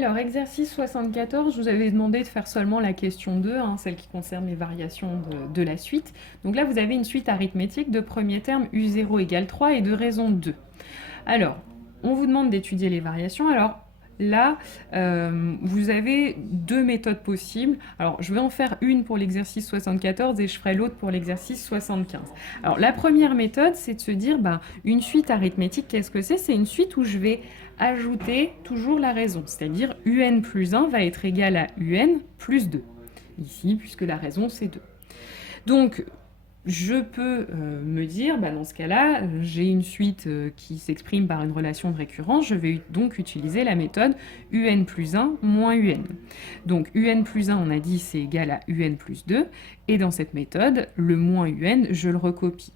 Alors, exercice 74, je vous avais demandé de faire seulement la question 2, hein, celle qui concerne les variations de la suite. Donc là, vous avez une suite arithmétique de premier terme U0 égale 3 et de raison 2. Alors, on vous demande d'étudier les variations. Alors là, vous avez deux méthodes possibles. Alors, je vais en faire une pour l'exercice 74 et je ferai l'autre pour l'exercice 75. Alors, la première méthode, c'est de se dire, une suite arithmétique, qu'est-ce que c'est? C'est une suite où je vais ajouter toujours la raison, c'est-à-dire UN plus 1 va être égal à UN plus 2, ici, puisque la raison, c'est 2. Donc, je peux me dire, dans ce cas-là, j'ai une suite qui s'exprime par une relation de récurrence, je vais donc utiliser la méthode UN plus 1 moins UN. Donc UN plus 1, on a dit, c'est égal à UN plus 2, et dans cette méthode, le moins UN, je le recopie.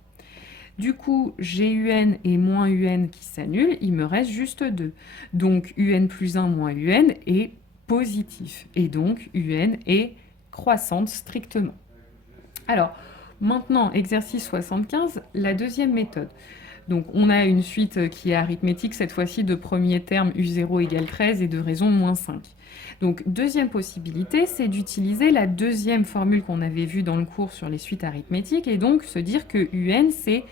Du coup, j'ai UN et moins UN qui s'annulent, il me reste juste 2. Donc UN plus 1 moins UN est positif, et donc UN est croissante strictement. Alors, maintenant, exercice 75, la deuxième méthode. Donc, on a une suite qui est arithmétique, cette fois-ci de premier terme U0 égale 13 et de raison moins 5. Donc, deuxième possibilité, c'est d'utiliser la deuxième formule qu'on avait vue dans le cours sur les suites arithmétiques et donc se dire que UN, c'est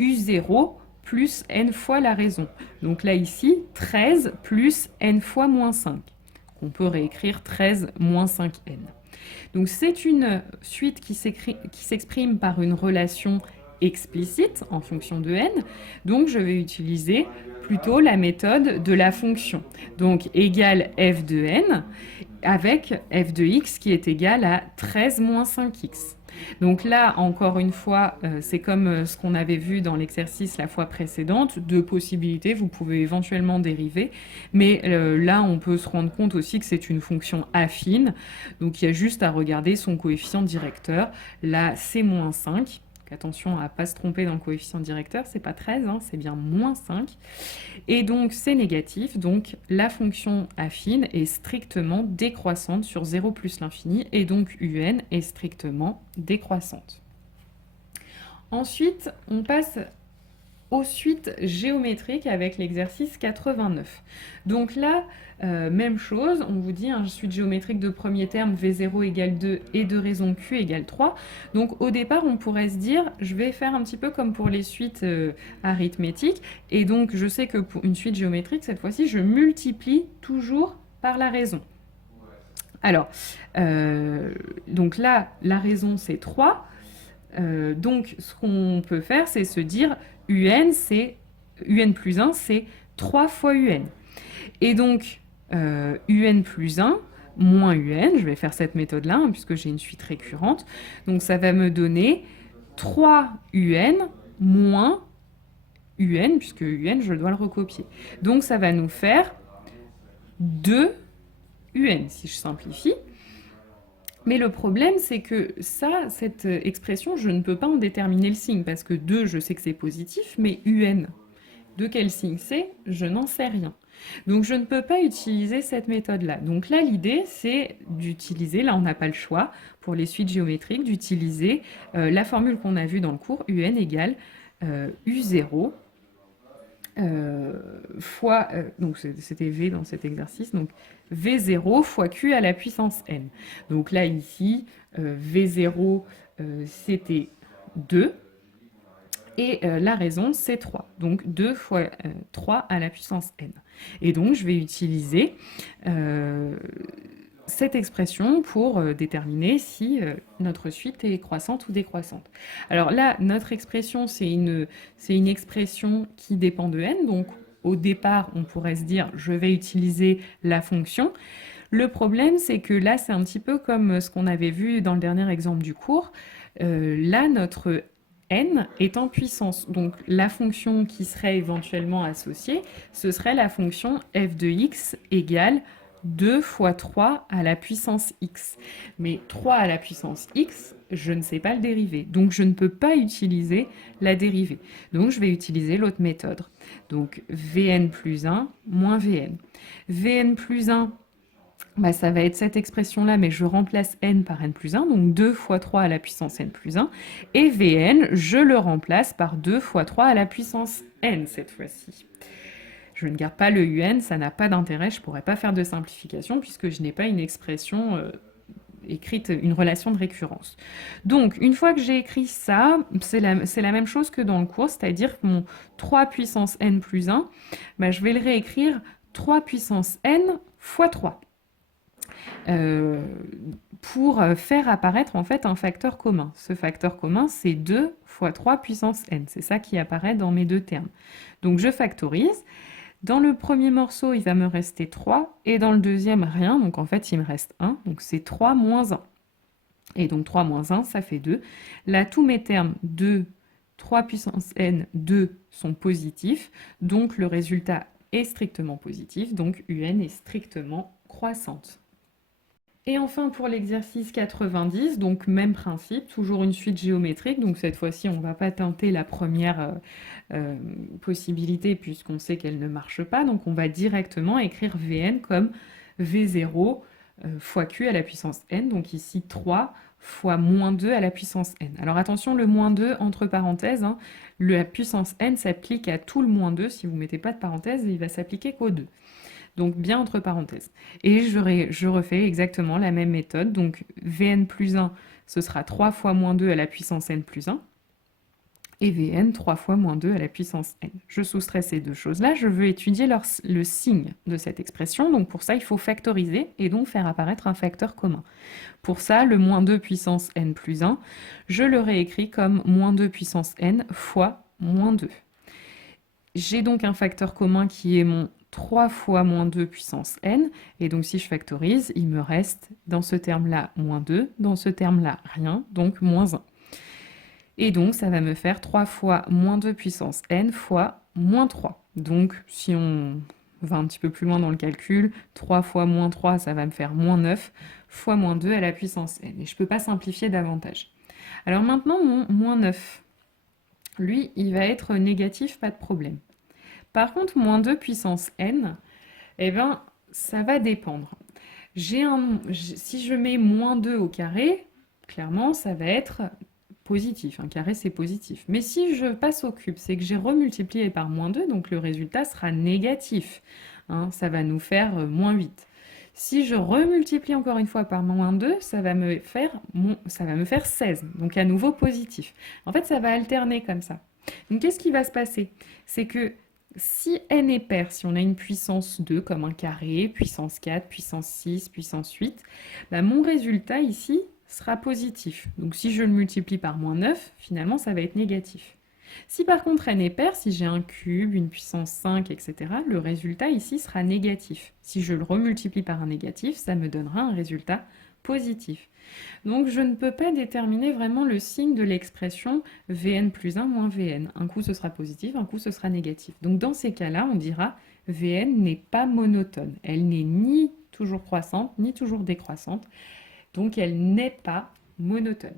U0 plus n fois la raison. Donc là, ici, 13 plus n fois moins 5. On peut réécrire 13 moins 5n. Donc c'est une suite qui s'exprime par une relation explicite en fonction de n. Donc je vais utiliser plutôt la méthode de la fonction. Donc égale f de n avec f de x qui est égal à 13 moins 5x. Donc là, encore une fois, c'est comme ce qu'on avait vu dans l'exercice la fois précédente, deux possibilités, vous pouvez éventuellement dériver, mais là, on peut se rendre compte aussi que c'est une fonction affine, donc il y a juste à regarder son coefficient directeur. Là, c'est moins 5. Attention à ne pas se tromper dans le coefficient directeur, c'est pas 13, hein, c'est bien moins 5. Et donc c'est négatif, donc la fonction affine est strictement décroissante sur 0 plus l'infini, et donc UN est strictement décroissante. Ensuite, on passe aux suites géométriques avec l'exercice 89. Donc là, même chose, on vous dit une suite géométrique de premier terme V0 égale 2 et de raison Q égale 3. Donc au départ, on pourrait se dire, je vais faire un petit peu comme pour les suites arithmétiques, et donc je sais que pour une suite géométrique, cette fois-ci, je multiplie toujours par la raison. Alors, donc là, la raison, c'est 3. Donc ce qu'on peut faire, c'est se dire UN plus 1, c'est 3 fois UN. Et donc, UN plus 1 moins UN, je vais faire cette méthode-là, hein, puisque j'ai une suite récurrente. Donc, ça va me donner 3 UN moins UN, puisque UN, je dois le recopier. Donc, ça va nous faire 2 UN, si je simplifie. Mais le problème, c'est que cette expression, je ne peux pas en déterminer le signe, parce que 2, je sais que c'est positif, mais UN, de quel signe c'est? Je n'en sais rien. Donc je ne peux pas utiliser cette méthode-là. Donc là, l'idée, c'est d'utiliser, là on n'a pas le choix, pour les suites géométriques, d'utiliser la formule qu'on a vue dans le cours, UN égale U0 fois, donc c'était V dans cet exercice, donc V0 fois Q à la puissance n. Donc là, ici, V0, c'était 2, et la raison, c'est 3. Donc 2 fois 3 à la puissance n. Et donc, je vais utiliser cette expression pour déterminer si notre suite est croissante ou décroissante. Alors là, notre expression, c'est une expression qui dépend de n. Donc, au départ, on pourrait se dire, je vais utiliser la fonction. Le problème, c'est que là, c'est un petit peu comme ce qu'on avait vu dans le dernier exemple du cours. Là, notre n est en puissance. Donc, la fonction qui serait éventuellement associée, ce serait la fonction f de x égale 2 fois 3 à la puissance x. Mais 3 à la puissance x, je ne sais pas le dériver. Donc, je ne peux pas utiliser la dérivée. Donc, je vais utiliser l'autre méthode. Donc, Vn plus 1 moins Vn. Vn plus 1, ça va être cette expression-là, mais je remplace n par n plus 1, donc 2 fois 3 à la puissance n plus 1. Et Vn, je le remplace par 2 fois 3 à la puissance n cette fois-ci. Je ne garde pas le UN, ça n'a pas d'intérêt, je ne pourrais pas faire de simplification puisque je n'ai pas une expression écrite, une relation de récurrence. Donc, une fois que j'ai écrit ça, c'est la même chose que dans le cours, c'est-à-dire que mon 3 puissance n plus 1, bah, je vais le réécrire 3 puissance n fois 3. Pour faire apparaître en fait un facteur commun. Ce facteur commun, c'est 2 fois 3 puissance n. C'est ça qui apparaît dans mes deux termes. Donc je factorise. Dans le premier morceau, il va me rester 3, et dans le deuxième, rien. Donc en fait, il me reste 1. Donc c'est 3 moins 1. Et donc 3 moins 1, ça fait 2. Là, tous mes termes 2, 3 puissance n, 2 sont positifs. Donc le résultat est strictement positif. Donc UN est strictement croissante. Et enfin, pour l'exercice 90, donc même principe, toujours une suite géométrique. Donc cette fois-ci, on ne va pas tenter la première possibilité puisqu'on sait qu'elle ne marche pas. Donc on va directement écrire Vn comme V0 fois Q à la puissance n. Donc ici 3 fois moins 2 à la puissance n. Alors attention, le moins 2 entre parenthèses, hein, la puissance n s'applique à tout le moins 2. Si vous ne mettez pas de parenthèse, il va s'appliquer qu'au 2. Donc bien entre parenthèses. Et je refais exactement la même méthode. Donc Vn plus 1, ce sera 3 fois moins 2 à la puissance n plus 1. Et Vn 3 fois moins 2 à la puissance n. Je soustrais ces deux choses-là. Je veux étudier le signe de cette expression. Donc pour ça, il faut factoriser et donc faire apparaître un facteur commun. Pour ça, le moins 2 puissance n plus 1, je le réécris comme moins 2 puissance n fois moins 2. J'ai donc un facteur commun qui est mon 3 fois moins 2 puissance n, et donc si je factorise, il me reste dans ce terme-là moins 2, dans ce terme-là rien, donc moins 1. Et donc ça va me faire 3 fois moins 2 puissance n fois moins 3. Donc si on va un petit peu plus loin dans le calcul, 3 fois moins 3, ça va me faire moins 9, fois moins 2 à la puissance n. Et je ne peux pas simplifier davantage. Alors maintenant, mon moins 9, lui, il va être négatif, pas de problème. Par contre, moins 2 puissance n, eh ben, ça va dépendre. Si je mets moins 2 au carré, clairement, ça va être positif. Un carré, c'est positif. Mais si je passe au cube, c'est que j'ai remultiplié par moins 2, donc le résultat sera négatif. Hein, ça va nous faire moins 8. Si je remultiplie encore une fois par moins 2, ça va me faire 16, donc à nouveau positif. En fait, ça va alterner comme ça. Donc qu'est-ce qui va se passer? C'est que si n est pair, si on a une puissance 2 comme un carré, puissance 4, puissance 6, puissance 8, bah mon résultat ici sera positif. Donc si je le multiplie par moins 9, finalement ça va être négatif. Si par contre n est pair, si j'ai un cube, une puissance 5, etc., le résultat ici sera négatif. Si je le remultiplie par un négatif, ça me donnera un résultat positif. Donc je ne peux pas déterminer vraiment le signe de l'expression Vn plus 1 moins Vn. Un coup ce sera positif, un coup ce sera négatif. Donc dans ces cas-là, on dira Vn n'est pas monotone. Elle n'est ni toujours croissante, ni toujours décroissante. Donc elle n'est pas monotone.